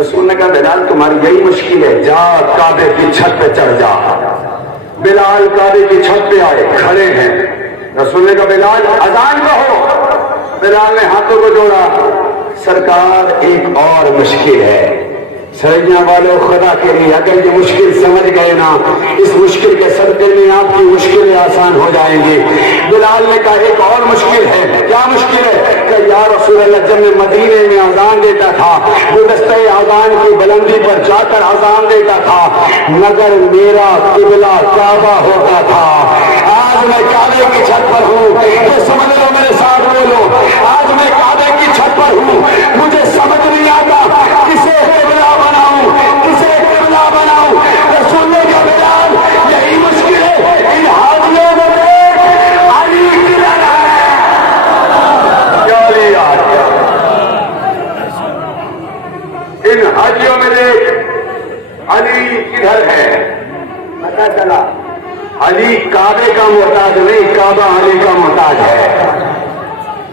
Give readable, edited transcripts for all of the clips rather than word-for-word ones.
رسول نے کہا بلال تمہاری یہی مشکل ہے، جا کعبے کی چھت پہ چڑھ جا۔ بلال کعبے کی چھت پہ آئے، کھڑے ہیں۔ رسول نے کہا بلال اذان کہو۔ بلال نے ہاتھوں کو جوڑا، سرکار ایک اور مشکل ہے۔ سرجیاں والوں خدا کے لیے اگر یہ مشکل سمجھ گئے نا، اس مشکل کے صدقے میں آپ کی مشکلیں آسان ہو جائیں گی۔ بلال نے کہا ایک اور مشکل ہے۔ کیا مشکل ہے؟ کہ یا رسول اللہ جب میں مدینے میں اذان دیتا تھا، گلدستہ اذان کی بلندی پر جا کر اذان دیتا تھا، مگر میرا قبلہ کعبہ ہوتا تھا۔ آج میں کعبے کی چھت پر ہوں، تو سمجھ لو میرے ساتھ بولو، آج میں کعبے کی چھت پر ہوں، مجھے سمجھ نہیں آتا کسے قبلہ بناؤں، کسے قبلہ بناؤں۔ رسول نے کہا بلال یہی مشکل ہے، ان حاجیوں میں دیکھ علی کدھر ہے؟ کیا علی آ گیا؟ ان حاجیوں میں دیکھ علی کدھر ہے؟ پتہ چلا علی کعبے کا محتاج نہیں، کعبہ علی کا محتاج ہے۔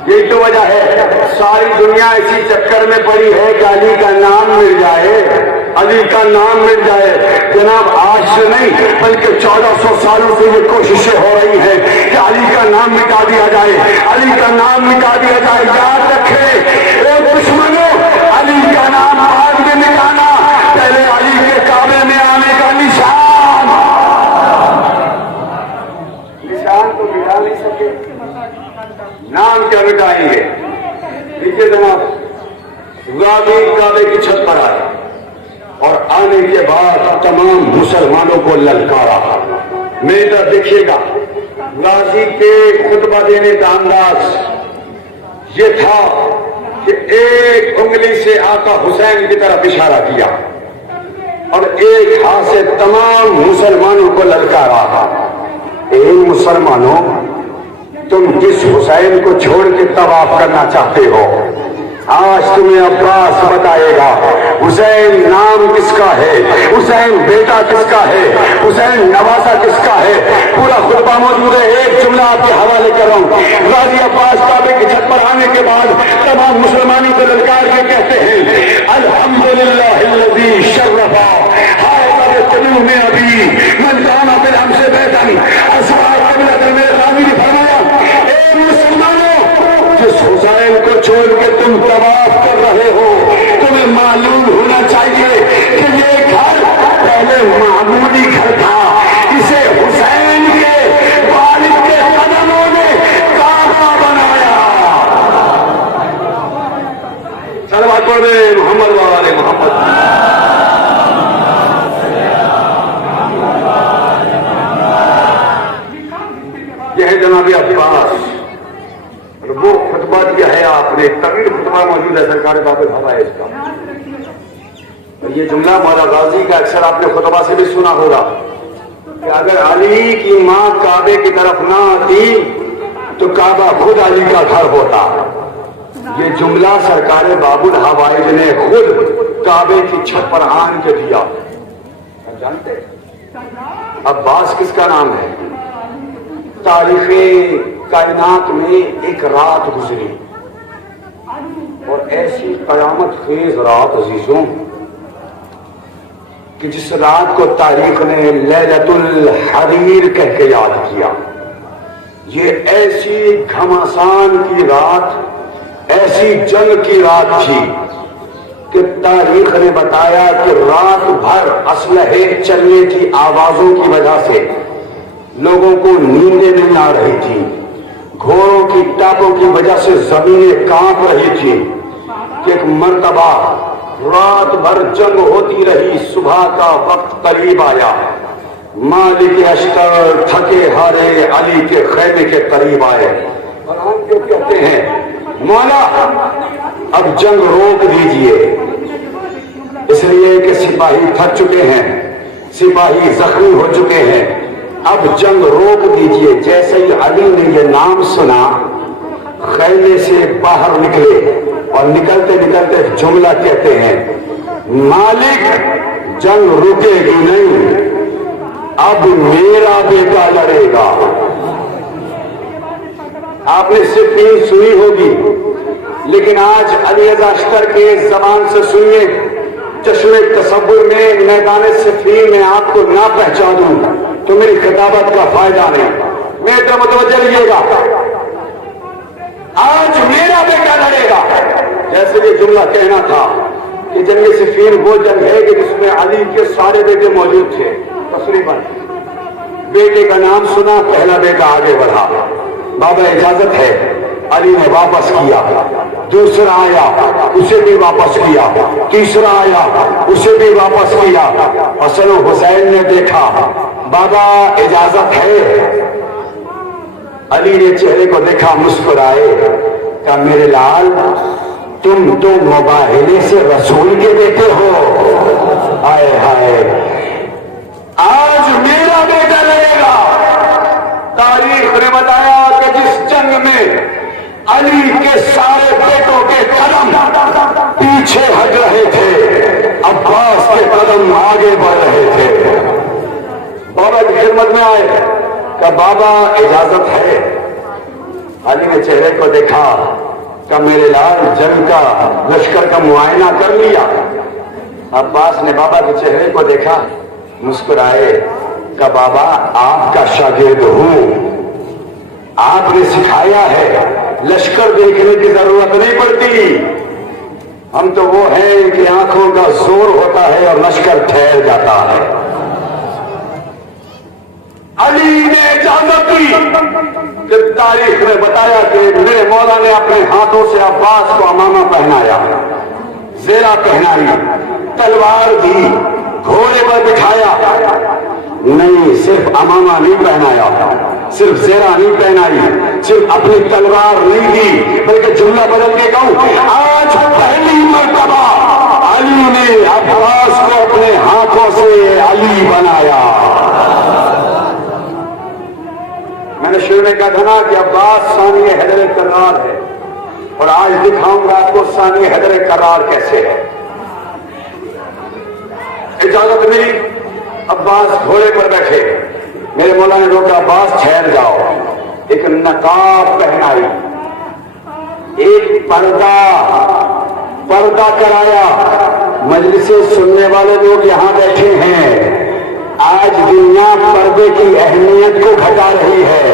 یہی تو وجہ ہے ساری دنیا اسی چکر میں پڑی ہے کہ علی کا نام مل جائے، علی کا نام مل جائے۔ جناب آج سے نہیں بلکہ 1400 سالوں سے یہ کوششیں ہو رہی ہیں کہ علی کا نام مٹا دیا جائے، علی کا نام مٹا دیا جائے۔ یاد رکھے اے دشمنوں، علی کا نام بعد میں مٹانا، پہلے علی کے کعبے میں آنے کا نشان تو مٹا نہیں سکے، نام کیا مٹائیں گے؟ دیکھیے جناب غازی کعبے کی چھت پر آئے اور آنے کے بعد تمام مسلمانوں کو للکارا۔ میری طرف دیکھیے گا، غازی کے خطبہ دینے کا انداز یہ تھا کہ ایک انگلی سے آقا حسین کی طرف اشارہ کیا اور ایک ہاتھ سے تمام مسلمانوں کو للکارا۔ اے مسلمانوں، تم جس حسین کو چھوڑ کے طواف کرنا چاہتے ہو، آج تمہیں عباس بتائے گا حسین نام کس کا ہے، حسین بیٹا کس کا ہے، حسین نواسا کس کا ہے۔ پورا خطبہ موجود ہے، ایک جملہ آپ کے حوالے کر رہا ہوں۔ غازی عباس کعبے کی چھت پر آنے کے بعد تمام مسلمانوں کو للکار کے کہتے ہیں الحمدللہ الذی شرفا حائط القلوب ابی من کان بالامس بیتا اسرا قبلۃ الراوی نے فرمایا اے مسلمانوں، جس حسین کو چھوڑ کے تم طواف کر رہے ہو، تمہیں معلوم ہونا چاہیے کہ یہ گھر پہلے معمولی گھر تھا، اسے حسین کے والد کے قدموں نے کعبہ بنایا۔ صلوات پڑھ دیں محمد و آل محمد۔ یہ ہے جناب عباس، وہ خطبہ دیا ہے آپ نے، طویل خطبہ موجود ہے سرکار باب الہوا ہے اس کا۔ یہ جملہ مولا غازی کا اکثر آپ نے خطبہ سے بھی سنا ہوگا کہ اگر علی کی ماں کعبے کی طرف نہ آتی تو کعبہ خود علی کا گھر ہوتا۔ یہ جملہ سرکار باب الحوائج نے خود کعبے کی چھت پر آن کے دیا۔ آپ جانتے عباس کس کا نام ہے؟ تاریخ کائنات میں ایک رات گزری اور ایسی قیامت خیز رات عزیزوں کہ جس رات کو تاریخ نے لیلۃ الحریر کہہ کے یاد کیا۔ یہ ایسی گھمسان کی رات، ایسی جنگ کی رات تھی کہ تاریخ نے بتایا کہ رات بھر اسلحے چلنے کی آوازوں کی وجہ سے لوگوں کو نیندیں نہیں آ رہی تھی، گھوڑوں کی ٹاپوں کی وجہ سے زمینیں کانپ رہی تھی کہ ایک مرتبہ رات بھر جنگ ہوتی رہی، صبح کا وقت قریب آیا، مالک اشتر تھکے ہارے علی کے خیمے کے قریب آئے اور ہم کیوں کہتے ہیں مولا اب جنگ روک دیجئے، اس لیے کہ سپاہی تھک چکے ہیں، سپاہی زخمی ہو چکے ہیں، اب جنگ روک دیجئے۔ جیسے ہی علی نے یہ نام سنا خیمے سے باہر نکلے اور نکلتے نکلتے جملہ کہتے ہیں مالک جنگ رکے گی نہیں، اب میرا بیٹا لڑے گا۔ آپ نے صفین سنی ہوگی لیکن آج علی اشتر کے زبان سے سنیے چشمے تصور میں میدان صفین میں آپ کو نہ پہچانوں تو میری خطابت کا فائدہ نہیں. میرے طرف متوجہ رہیے گا. آج میرا بیٹا لڑے گا. جیسے یہ جملہ کہنا تھا کہ جنگ صفین وہ جنگ ہے کہ جس میں علی کے سارے بیٹے موجود تھے. تقریباً بیٹے کا نام سنا, پہلا بیٹا آگے بڑھا, بابا اجازت ہے, علی نے واپس کیا. دوسرا آیا, اسے بھی واپس کیا. تیسرا آیا, اسے بھی واپس کیا. حسن و حسین نے دیکھا, بابا اجازت ہے. علی نے چہرے کو دیکھا, مسکرائے, کہا میرے لال تم تو مباہلے سے رسول کے بیٹے ہو. ہائے ہائے, آج میرا بیٹا لڑے گا. تاریخ نے بتایا کہ جس جنگ میں علی کے سارے بیٹوں کے قدم پیچھے ہٹ رہے تھے, عباس کے قدم آگے بڑھ رہے تھے. بابا کی خدمت میں آئے, کہ بابا اجازت ہے. علی نے چہرے کو دیکھا, کہ میرے لال جنگ کا لشکر کا معائنہ کر لیا. عباس نے بابا کے چہرے کو دیکھا, مسکرائے, کہ بابا آپ کا شاگرد ہوں, آپ نے سکھایا ہے, لشکر دیکھنے کی ضرورت نہیں پڑتی. ہم تو وہ ہیں کہ آنکھوں کا زور ہوتا ہے اور لشکر ٹھہر جاتا ہے. علی نے اجازت دی. جب تاریخ نے بتایا کہ میرے مولا نے اپنے ہاتھوں سے عباس کو امامہ پہنایا, زیرہ پہنائی, تلوار دی, گھوڑے پر بٹھایا. نہیں, صرف امامہ نہیں پہنایا, صرف زیرہ نہیں پہنائی, صرف اپنی تلوار نہیں دی, بلکہ جملہ بدل کے کہوں, آج پہلی مرتبہ علی نے عباس کو اپنے ہاتھوں سے علی بنایا. میں نے شروع میں کہا تھا نا کہ عباس ثانی حیدر کرار ہے, اور آج دکھاؤں گا آپ کو ثانی حیدر کرار کیسے ہے. اجازت ملی, عباس گھوڑے پر بیٹھے. میرے مولا نے روکا, عباس ٹھہر جاؤ. ایک نقاب پہنائی, ایک پردہ کرایا. مجلس سننے والے لوگ یہاں بیٹھے ہیں. آج دنیا پردے کی اہمیت کو گھٹا رہی ہے,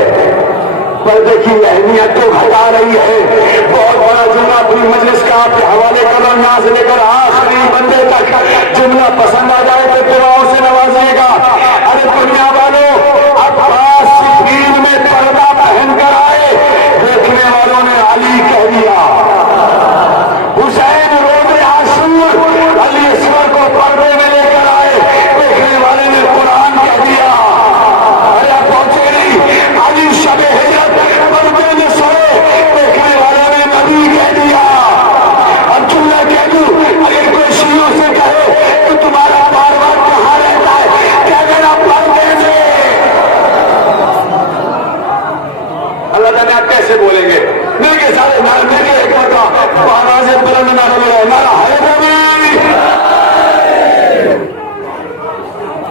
پردے کی اہمیت کو گھٹا رہی ہے. بہت بڑا جملہ اپنی مجلس کا آپ کے حوالے کرنا, یہاں سے لے کر آخری بندے تک جملہ پسند آ جائے تو دعاؤں سے نوازیے گا. ارے دنیا والوں, عباس صفین میں پردہ پہن کر آئے, دیکھنے والوں نے علی کہہ دیا. حسین روز عاشور علی اصغر کو پردے میں لے کر آئے, دیکھنے والے نے قرآن کہہ دیا. ارے پہنچے نہیں, علی شب ہجرت پردے میں سوئے, دیکھنے والوں نے نبی کہہ دیا. اب جملہ کہہ دوں, اگر کوئی شیعوں سے کہے کہ تمہارا بار کہاں رہتا ہے, کیا کہنا پردے میں. اللہ تعالیٰ آپ کیسے بولیں گے؟ میرے سارے نعرے, میرے ایک مرتبہ باہر سے بلند نعرہ لگائے, نعرہ حیدری.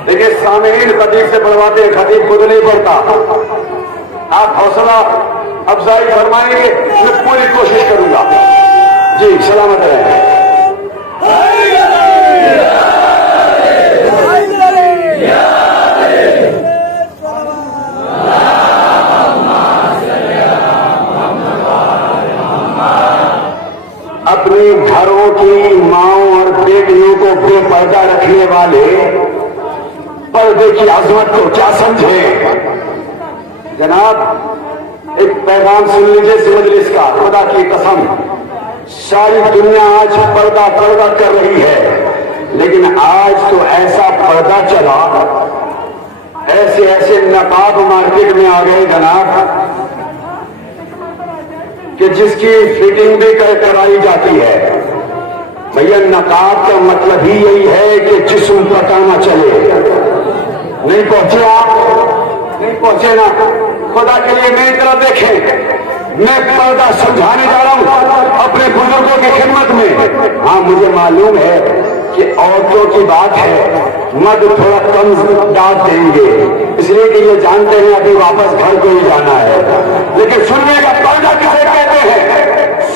دیکھیں سامعین خطیب سے پڑھواتے ہیں, خطیب خود نہیں پڑھتا. آپ حوصلہ افزائی فرمائیں گے, میں پوری کوشش کروں گا. جی سلامت رہیں. اپنے گھروں کی ماؤں اور بیٹیوں کو بے پردہ رکھنے والے پردے کی عظمت کو کیا سمجھیں. جناب ایک پیغام سن لیجیے اس مجلس کا, خدا کی قسم ساری دنیا آج پردہ کر رہی ہے, لیکن آج تو ایسا پردہ چلا, ایسے نقاب مارکیٹ میں آ گئے جناب, کہ جس کی فٹنگ بھی کرائی جاتی ہے. بھیا نقاب کا مطلب ہی یہی ہے کہ جسم پتہ نہ چلے. نہیں پہنچے آپ, نہیں پہنچے نا. خدا کے لیے میری طرف دیکھیں, میں پردہ سمجھانے جا رہا ہوں اپنے بزرگوں کی خدمت میں. ہاں مجھے معلوم ہے کہ عورتوں کی بات ہے, مرد تھوڑا کم ڈانٹ دیں گے, اس لیے کہ یہ جانتے ہیں ابھی واپس گھر کو ہی جانا ہے. لیکن سننے کا پردہ کسے کہتے ہیں,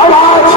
5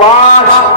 5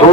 2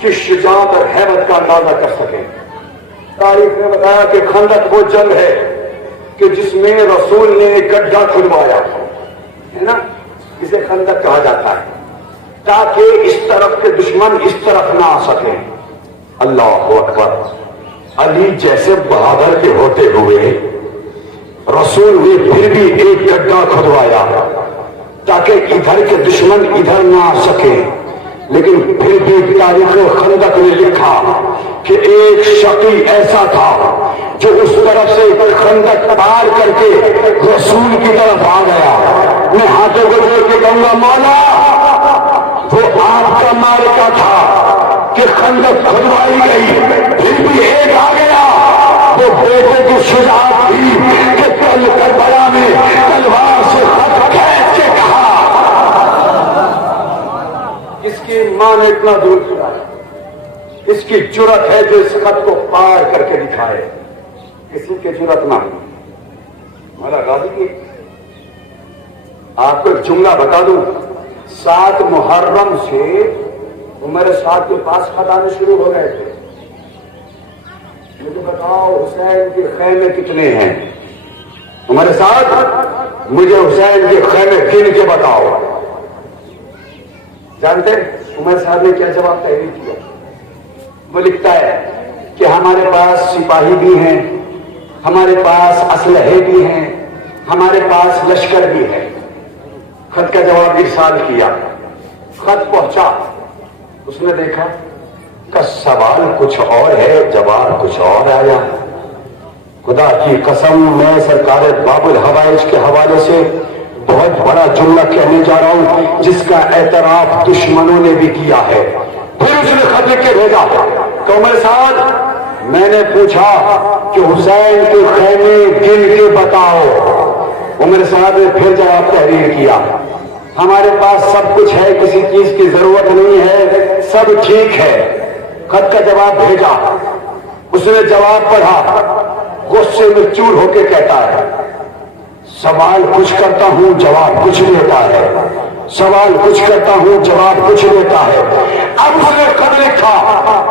کی شجاعت اور ہیبت کا اندازہ کر سکیں۔ تاریخ نے بتایا کہ خندق وہ جنگ ہے کہ جس میں رسول نے ایک گڈھا کھدوایا ہے نا، اسے خندق کہا جاتا ہے، تاکہ اس طرف کے دشمن اس طرف نہ آ سکیں۔ اللہ اکبر! علی جیسے بہادر کے ہوتے ہوئے رسول نے پھر بھی ایک گڈھا کھدوایا تاکہ ادھر کے دشمن ادھر نہ آ سکے، لیکن پھر بھی تاریخ خندق نے لکھا کہ ایک شقی ایسا تھا جو اس طرف سے خندق پار کر کے رسول کی طرف آ گیا۔ میں ہاتھوں کو جوڑ کے کہوں گا، مولا وہ آپ کا معرکہ تھا کہ خندق کھدوائی گئی، پھر بھی ایک آ گیا، وہ بیٹے کی شجاعت تھی کہ کل کربلا میں تلوار سے خط کھینچ کے کہا۔ اس کی ماں نے اتنا دور کیا، اس کی جرت ہے جو اس خط کو پار کر کے دکھائے، کسی کی جرت نہ ہو۔ ہمارا غازی کی آپ کو ایک جملہ بتا دوں، 7 محرم سے عمر صاحب کے پاس خط آنے شروع ہو گئے تھے، مجھے بتاؤ حسین کے خیمے کتنے ہیں؟ عمر صاحب مجھے حسین کے خیمے گن کے بتاؤ۔ جانتے عمر صاحب نے کیا جواب تحریر کیا؟ وہ لکھتا ہے کہ ہمارے پاس سپاہی بھی ہیں، ہمارے پاس اسلحے بھی ہیں، ہمارے پاس لشکر بھی ہے۔ خط کا جواب ارسال کیا، خط پہنچا، اس نے دیکھا کہ سوال کچھ اور ہے، جواب کچھ اور آیا۔ خدا کی قسم میں سرکار باب الحوائج کے حوالے سے بہت بڑا جملہ کہنے جا رہا ہوں جس کا اعتراف دشمنوں نے بھی کیا ہے۔ پھر اس نے خط لکھ کے بھیجا کہ عمر صاحب میں نے پوچھا کہ حسین کے خیمے گن کے بتاؤ۔ عمر صاحب نے پھر جواب تحریر کیا، ہمارے پاس سب کچھ ہے، کسی چیز کی ضرورت نہیں ہے، سب ٹھیک ہے۔ خط کا جواب بھیجا، اس نے جواب پڑھا، غصے میں چور ہو کے کہتا ہے سوال کچھ کرتا ہوں جواب کچھ لیتا ہے، سوال کچھ کرتا ہوں جواب کچھ لیتا ہے۔ اب اس نے خط لکھا،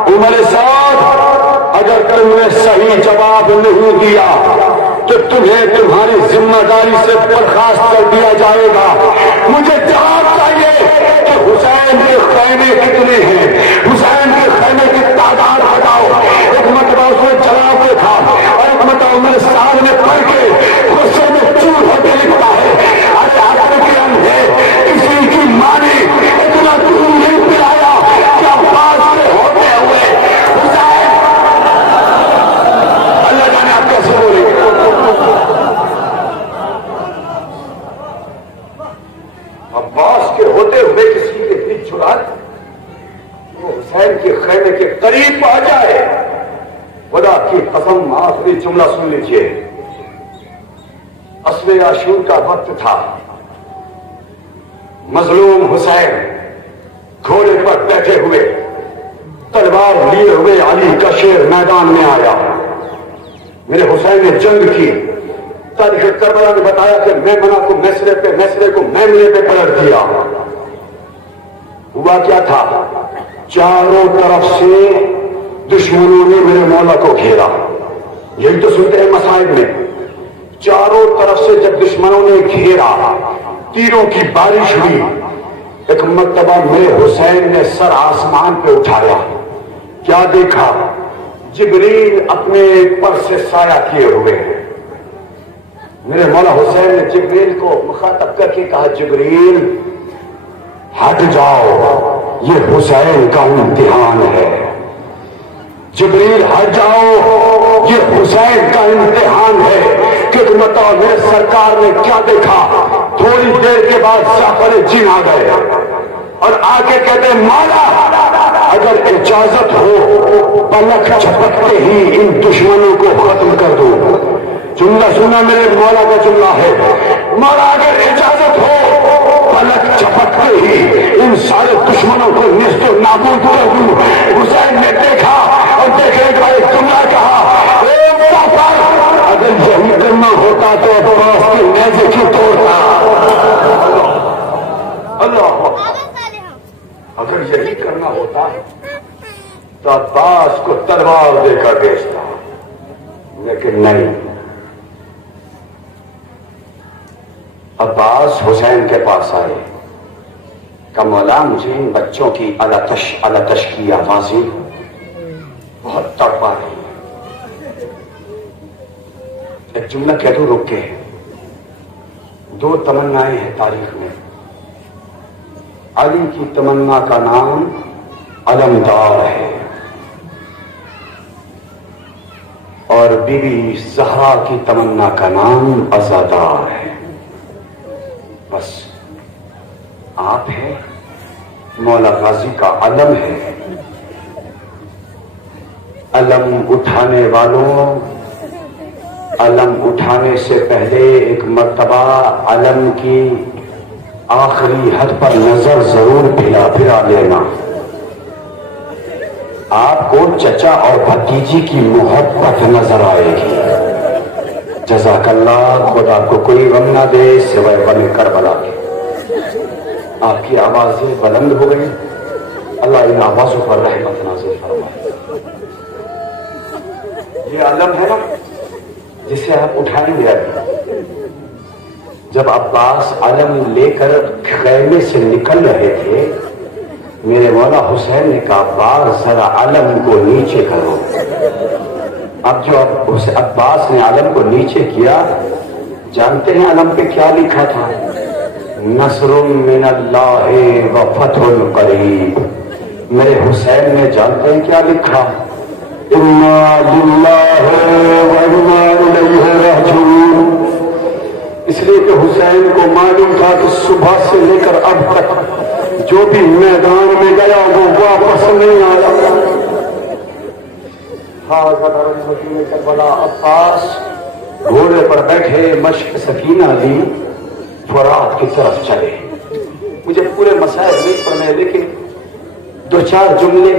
عمر صاحب اگر تم نے صحیح جواب نہیں دیا تو تمہیں تمہاری ذمہ داری سے برخاست کر دیا جائے گا۔ مجھے جواب چاہیے کہ حسین کے خیمے کتنے ہیں، حسین کے خیمے کی تعداد بتاؤ۔ ایک مرتبہ اس نے جواب دیکھا اور ایک مرتبہ عمر صاحب نے پڑھ کے غصے میں چور ہو کے لکھتا ہے، ارے آخر کے ہے کسی کی ماں نے اتنا دور نہیں پلایا کہ عباس سے ہوتے ہوئے حسین، اللہ جانے آپ کیسے بولیں گے۔ عباس کے ہوتے ہوئے کسی کے اتنی جرات وہ حسین کے خیمے کے قریب پہ جائے۔ خدا کی قسم آخری جملہ سن لیجیے، اسوے عاشور کا وقت تھا، مظلوم حسین گھوڑے پر بیٹھے ہوئے تلوار لیے ہوئے علی کا شیر میدان میں آیا۔ میرے حسین نے جنگ کی، تاریخ کربلا نے بتایا کہ میمنہ کو میسرے کو میمنے پہ پلٹ دیا۔ ہوا کیا تھا، چاروں طرف سے دشمنوں نے میرے مولا کو گھیرا۔ یہی تو سنتے ہیں مصائب میں، چاروں طرف سے جب دشمنوں نے گھیرا، تیروں کی بارش ہوئی۔ ایک مرتبہ میرے حسین نے سر آسمان پہ اٹھایا، کیا دیکھا، جبریل اپنے پر سے سایہ کیے ہوئے ہیں۔ میرے مولا حسین نے جبریل کو مخاطب کر کے کہا، جبریل ہٹ جاؤ، یہ حسین کا امتحان ہے۔ جبریل ہٹ جاؤ، یہ حسین کا امتحان ہے۔ کہ بتاؤ میرے سرکار نے کیا دیکھا، تھوڑی دیر کے بعد جعفر جین آ گئے اور آ کے کہتے مولا اگر اجازت ہو پلک جھپکتے ہی ان دشمنوں کو ختم کر دو۔ جملہ سنا میرے مولا کا جملہ ہے، مولا اگر اجازت ہو پلک جھپکتے ہی ان سارے دشمنوں کو نیست و نابود کر دوں۔ حسین نے دیکھا اور دیکھنے کا ایک جملہ کہا، اگر یہی کرنا ہوتا تو عباس کے نیزے کیوں توڑتا۔ اللہ اگر یہی کرنا ہوتا تو عباس کو تلوار دے کر بیچتا، لیکن نہیں، عباس حسین کے پاس آئے کہ مولا مجھے ان بچوں کی التش کی آوازیں بہت تڑپا رہی ہیں، ایک جملہ کہہ دو رک کے، دو تمنائیں ہیں تاریخ میں، علی کی تمنا کا نام علمدار ہے اور بی بی زہرا کی تمنا کا نام عزادار ہے، بس آپ ہیں، مولا غازی کا علم ہے، علم اٹھانے والوں، علم اٹھانے سے پہلے ایک مرتبہ علم کی آخری حد پر نظر ضرور پھرا لینا، آپ کو چچا اور بھتیجی کی محبت نظر آئے گی، جزاک اللہ، خدا کو کوئی غم نہ دے سوائے غم کربلا کے۔ آپ کی آوازیں بلند ہو گئی، اللہ ان آوازوں پر رحمت نازل فرمائے۔ یہ علم ہے نا جسے آپ اٹھائیں گے ابھی، جب عباس علم لے کر خیمے سے نکل رہے تھے، میرے مولا حسین نے کہا عباس ذرا علم کو نیچے کرو۔ اب جو عباس نے علم کو نیچے کیا، جانتے ہیں علم پہ کیا لکھا تھا؟ نصر من اللہ و فتح قریب۔ میرے حسین نے جانتے ہیں کیا لکھا؟ انا للہ و انا الیہ راجعون۔ اس لیے کہ حسین کو معلوم تھا کہ صبح سے لے کر اب تک جو بھی میدان میں گیا وہ واپس نہیں آیا۔ کربلا عباس گھوڑے پر بیٹھے مشق سکینہ لی، فرات کی طرف چلے۔ مجھے پورے مسائل نہیں پڑھنے، لیکن دو چار جملے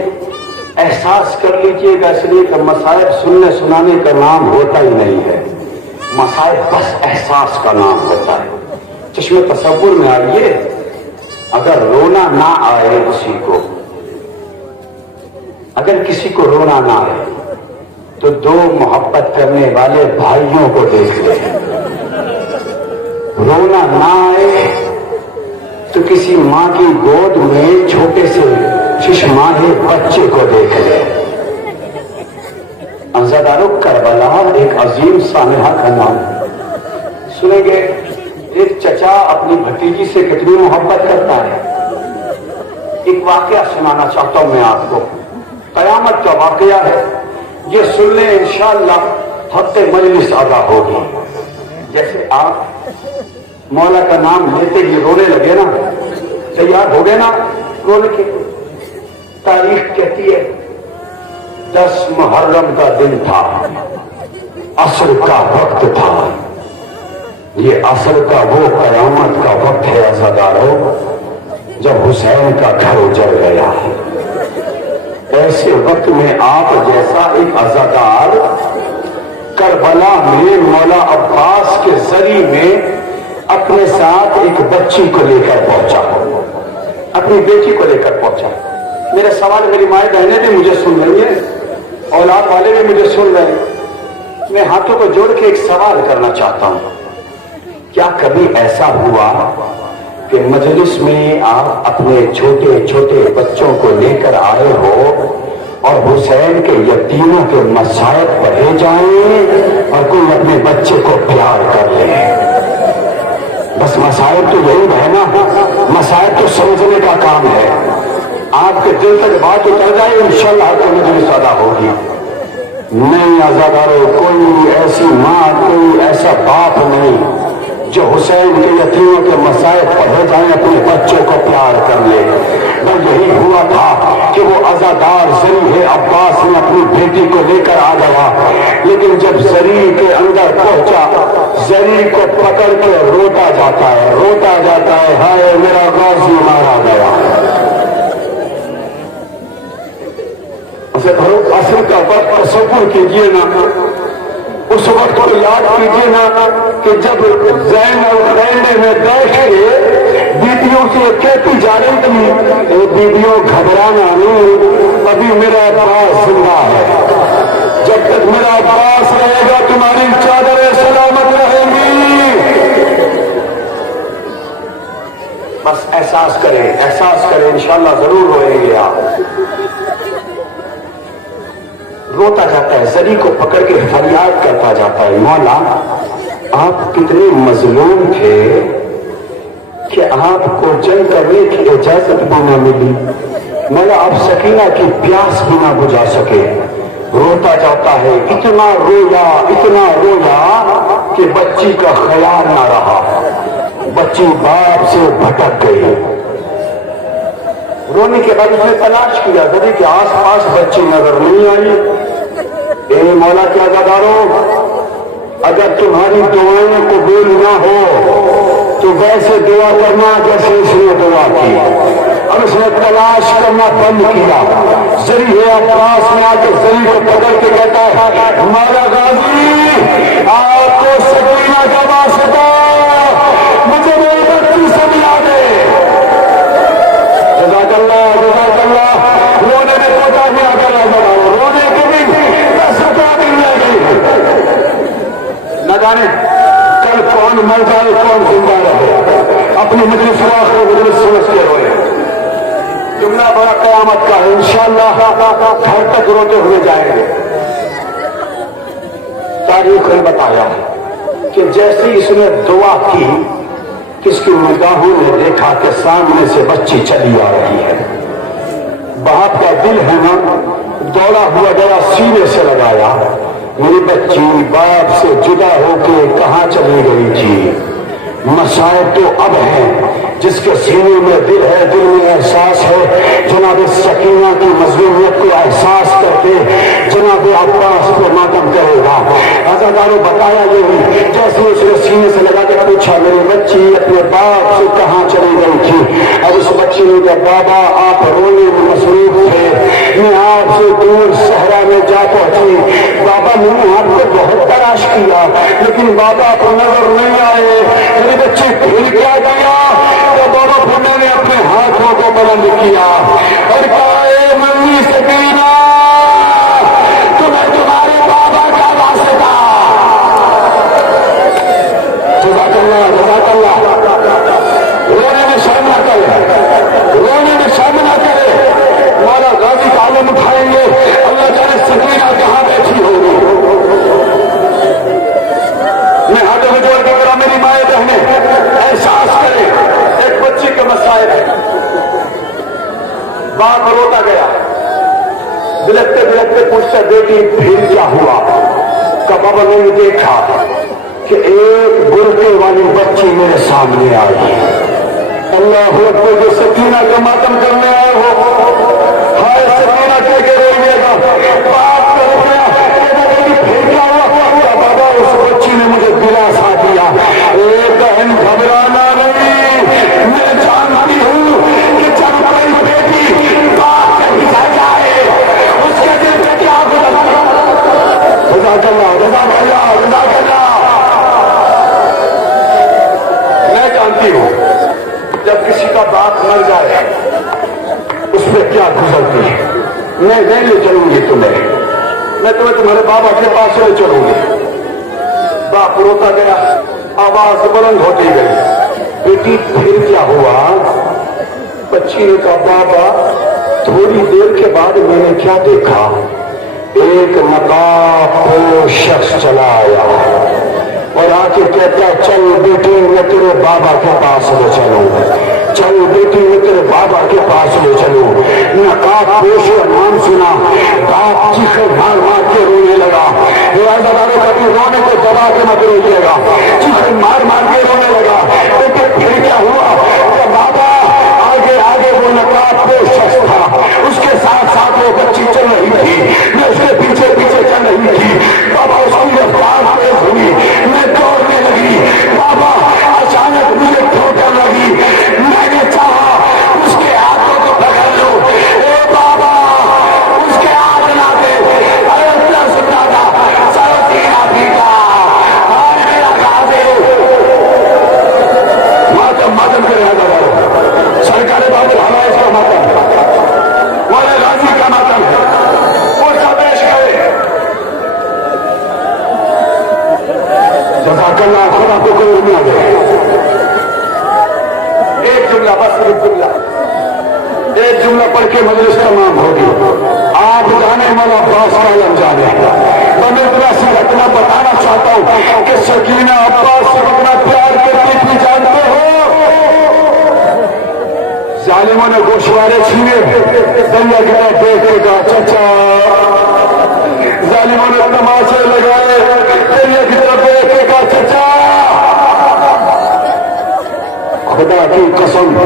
احساس کر لیجئے گا، اس لیے کہ مسائل سننے سنانے کا نام ہوتا ہی نہیں ہے، مسائل بس احساس کا نام ہوتا ہے۔ چشم تصور میں آئیے، اگر رونا نہ آئے کسی کو، اگر کسی کو رونا نہ آئے تو دو محبت کرنے والے بھائیوں کو دیکھ لیں، رونا نہ آئے تو کسی ماں کی گود میں چھوٹے سے ششماہے بچے کو دیکھ لیں۔ عزادارو کربلا ایک عظیم سانحہ کا نام، سنیں گے ایک چچا اپنی بھتیجی سے کتنی محبت کرتا ہے۔ ایک واقعہ سنانا چاہتا ہوں میں آپ کو، قیامت کا واقعہ ہے، یہ سن لیں انشاءاللہ ہفتے مجلس ادا ہوگی۔ جیسے آپ مولا کا نام لیتے ہی رونے لگے نا، تیار ہو گئے نا رونے کی؟ تاریخ کہتی ہے 10 محرم کا دن تھا، عصر کا وقت تھا، یہ عصر کا وہ قیامت کا وقت ہے عزادارو جب حسین کا گھر اجڑ گیا۔ ایسے وقت میں آپ جیسا ایک عزادار کربلا میں مولا عباس کے ذریعے میں اپنے ساتھ ایک بچی کو لے کر پہنچا، اپنی بیٹی کو لے کر پہنچا۔ میرے سوال میری مائیں بہنیں بھی مجھے سن رہی ہیں، اولاد والے بھی مجھے سن رہے ہیں، میں ہاتھوں کو جوڑ کے ایک سوال کرنا چاہتا ہوں، کیا کبھی ایسا ہوا کہ مجلس میں آپ اپنے چھوٹے چھوٹے بچوں کو لے کر آئے ہو اور حسین کے یتیموں کے مصائب پڑھے جائیں اور کوئی اپنے بچے کو پیار کر لے؟ بس مسائل تو یہی ہے نا، مسائل تو سمجھنے کا کام ہے۔ آپ کے دل تک بات اتر جائے انشاءاللہ تو مجلس ادا ہوگی۔ نہیں عزادارو، کوئی ایسی ماں، کوئی ایسا باپ نہیں جو حسین کے یتیموں کے مسائل پڑھے جائیں اپنے بچوں کو پیار کر لے۔ بس یہی ہوا تھا کہ وہ عزادار زری عباس نے اپنی بیٹی کو لے کر آ گیا، لیکن جب زری کے اندر پہنچا، زری کو پکڑ کے روتا جاتا ہے، ہائے میرا غازی مارا گیا۔ اصل کا وقت تصور کیجیے نا، اس وقت کو یاد کیجیے نا کہ جب زینب خیمے میں بیٹھ کے بیبیوں سے کہتی جا رہی تھی، بیبیوں گھبرانا نہیں، ابھی میرا عباس زندہ ہے، جب تک میرا عباس رہے گا تمہاری چادریں سلامت رہیں گی۔ بس احساس کریں انشاءاللہ ضرور روئیں گے آپ۔ روتا جاتا ہے، زری کو پکڑ کے فریاد کرتا جاتا ہے، مولا آپ کتنے مظلوم تھے کہ آپ کو جنگ کرنے کی اجازت بھی نہ ملی، مولا آپ سکینہ کی پیاس بھی نہ بجھا سکے۔ روتا جاتا ہے، اتنا رویا کہ بچی کا خیال نہ رہا، بچی باپ سے بھٹک گئی۔ رونے کے بعد اس نے تلاش کیا، زری کے آس پاس بچی نظر نہیں آئی۔ اے مولا کے عزاداروں، اگر تمہاری دعائیں قبول نہ ہو تو ویسے دعا کرنا جیسے اس نے دعا کی، اور اس نے تلاش کرنا بند کیا۔ زری ہے پاس میں آ کے زری کو پکڑ کے کہتا ہے، مولا غازی آپ کو سکینہ کا واسطہ مجھے میری بچی سے ملا دے۔ جزاک اللہ جزاک اللہ۔ رونے میں پتا نہیں اگر رونے کے بھی 10 روپیہ مل جائے گی، نہ جانے کل کون مر جائے کون زندہ رہے، اپنی مجلس کو مجلس سمجھ کے روئے۔ جملہ بڑا قیامت کا ہے، انشاءاللہ گھر تک روتے ہوئے جائیں گے۔ تاریخ نے بتایا کہ جیسے اس نے دعا کی، کس کی نگاہوں نے دیکھا کہ سامنے سے بچی چلی آ رہی ہے۔ باپ کا دل ہے نا، دوڑا ہوا گیا، سینے سے لگایا، میری بچی باپ سے جدا ہو کے کہاں چلی گئی تھی؟ مسائل تو اب ہیں، جس کے سینے میں دل ہے، دل میں احساس ہے، جناب سکینہ کی مظلومیت کو احساس کر کے جناب عباس کو ماتم کرے گا۔ عزاداروں بتایا یہی، جیسے اس نے سینے سے لگا کے پوچھا میری بچی اپنے باپ سے کہاں چلی گئی تھی؟ اب اس بچی نے کہا بابا آپ رونے میں مصروف تھے، میں آپ سے دور صحرا میں جا پہنچی، بابا میں نے آپ کو بہت تلاش کیا لیکن بابا کو نظر نہیں آئے، میری بچی بھول کیا گیا۔ تو بابا بھونے نے اپنے ہاتھوں کو بلند کیا اور کہا اے ممی سکینہ تمہیں تمہارے بابا کا واسطہ۔ جزاک اللہ جزاک اللہ۔ رونے میں شرم نہ کرے، رونے میں شرم نہ کرے، مولا غازی کا علم اٹھائیں گے، اللہ جانے سکینہ کہاں بیٹھی ہوگی۔ میں ہاتھوں میں جوڑ کے کرا میری مائیں بہنیں احساس کریں، ایک بچی کا مسائل ہے۔ باپ روتا گیا، بلکتے بلکتے پوچھتا بیٹی پھر کیا ہوا؟ کہ بابا نے نے دیکھا کہ ایک برقعے والی بچی میرے سامنے آئی۔ اللہ اکبر، جو سکینہ کا ماتم کرنے آئے ہو، ہائے سکینہ کہہ کے روئے گا، باپ کو ہو گیا پھر کیا ہوا؟ بابا اس بچی نے مجھے دلاسا دیا، اے بہن گھبرانا نہیں، میں جانتی ہوں کہ جب کوئی بیٹی باپ سے بچھڑ جائے اس کے دل پہ کیا گزرتا ہے۔ جزاک اللہ جزاک اللہ جزاک اللہ۔ میں جانتی ہوں جب کسی کا باپ مر جائے اس پہ کیا گزرتی ہے۔ میں نہیں لے چلوں گی تمہیں، میں تمہیں تمہارے بابا کے پاس لے چلوں گی۔ باپ روتا گیا، آواز بلند ہوتی گئی، بیٹی پھر کیا ہوا؟ بچی نے کہا بابا تھوڑی دیر کے بعد میں نے کیا دیکھا، ایک نقاب پوش شخص چلا آیا اور آ کے کہتا چل بیٹی میں تیرے بابا کے پاس لے چلوں، چل بیٹی میں تیرے بابا کے پاس لے چلوں۔ نقاب پوش کا نام سنا، باپ چیخے مار مار کے رونے لگا۔ عزاداروں کبھی رونے کو دبا کے مت روکیے گا، چیخے مار مار کے رونے لگا۔ لیکن پھر کیا ہوا کہ بابا آگے آگے وہ نقاب پوش شخص تھا، اس کے ساتھ ساتھ وہ بچی چل رہی تھی، میں اس کے پیچھے پیچھے چل رہی تھی۔ بابا اس کی رفتار تیز ہوئی، میں دوڑنے لگی، بابا اچانک مجھے ٹھوکر لگی، میں نے چاہا اس کے ہاتھوں کو پکڑ لوں، اے بابا اس کے ہاتھ نہ دے، اتنا سنا تھا سکینہ بھیگا، آج میرا غازی ماتم کرے خدا کو کوئی نہ دے. ایک جملہ بس، ایک جملہ پڑھ کے مجلس تمام ہوگی. آپ جانے مولا عباس کا علم جانے. میں اتنا سی اتنا بتانا چاہتا ہوں کہ سکینہ عباس سے اتنا پیار کرتی تھی. جانتے ہو ظالموں نے گوشوارے چھینے، دریا کی طرف دیکھ کے کہا چچا. ظالموں نے تماشے لگائے، دریا کی طرف دیکھ کے کہا چچا. خدا کی قسم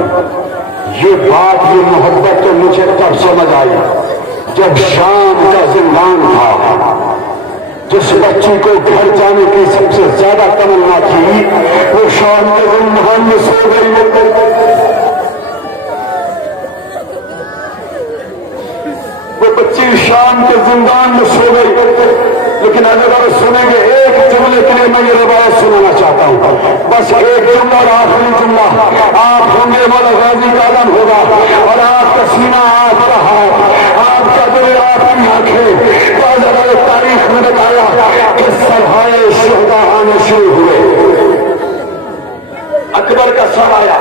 یہ بات، یہ محبت تو مجھے تب سمجھ آئی جب شام کا زندان تھا. جس بچی کو گھر جانے کی سب سے زیادہ تمنا تھی وہ شام کے زندان میں سو گئی. وہ بچی شام کے زندان میں سو گئی. لیکن اگر سنیں گے ایک جملے کے لیے میں یہ روایت سنانا چاہتا ہوں، بس ایک جملہ اور آخری جملہ. آپ ہوں گے مولا غازی کا علم ہوگا اور آپ کا سینہ، آپ کا ہاتھ، آپ کا دل، آپ کی آنکھیں تاریخ میں بتایا کہ سرحائے شہداء آنے شروع ہوئے. اکبر کا سر آیا،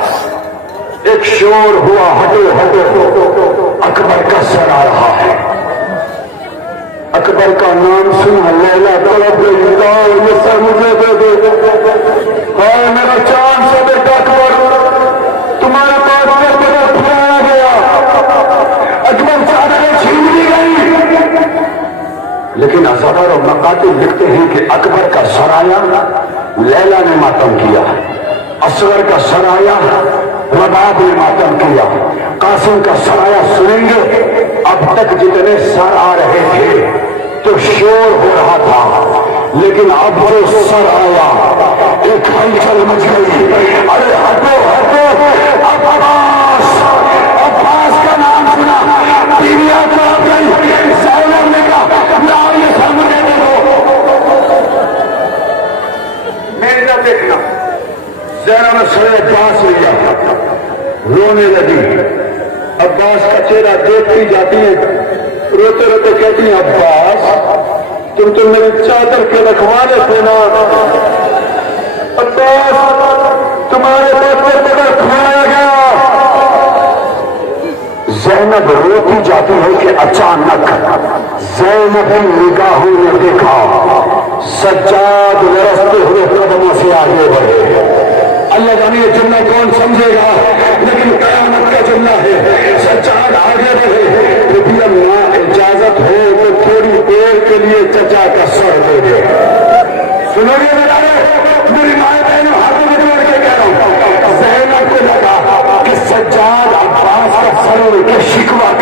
ایک شور ہوا ہٹو ہٹو، اکبر کا سر آ رہا ہے. اکبر کا نام سنا لیلا طلب گئی، یہ سر مجھے دے دے. اور میرا چاند سے بیٹا اکبر تمہارے پاس سے میرا پھیلایا گیا. اکبر چادریں چھین لی گئی. لیکن اصغر اور مقاتل لکھتے ہیں کہ اکبر کا سر آیا، لیلا نے ماتم کیا. اصغر کا سر آیا، رباب نے ماتم کیا. قاسم کا سر آیا. سنیں گے اب تک جتنے سر آ رہے تھے تو شور ہو رہا تھا، لیکن اب جو سر آیا ایک ہلچل مچ گئی. ارے ہٹو ہٹو، عباس، عباس کا نام سنا، بیویاں طرف گئی. زینب نے کہا لاؤ یہ سر مجھے دے دو. میری طرف دیکھنا. زینب نے سر عباس لیا، رونے لگی. عباس کا چہرہ دیکھتی جاتی ہے، روتے روتے کہتی ہیں عباس تم تو میری چادر کے رکھوانے تھے نا. عباس تمہارے پاس بغیر کھایا گیا. زینب روتی جاتی ہے کہ اچانک زینب نگاہوں نے دیکھا سجاد لرزتے ہوئے قدموں سے آگے بڑھے. اللہ جانے یہ جملہ کون سمجھے گا، لیکن قیامت کا جملہ ہے. سجاد آگے بڑھے. نبی اللہ اجازت ہو تو تھوڑی دیر کے لیے چچا کا سر دے دے. سنو گے میری مائیں بہنوں، ہاتھوں میں جوڑ کے کہہ رہا ہوں. زینب کو لگا کہ سجاد عباس کا سر کے شکوہ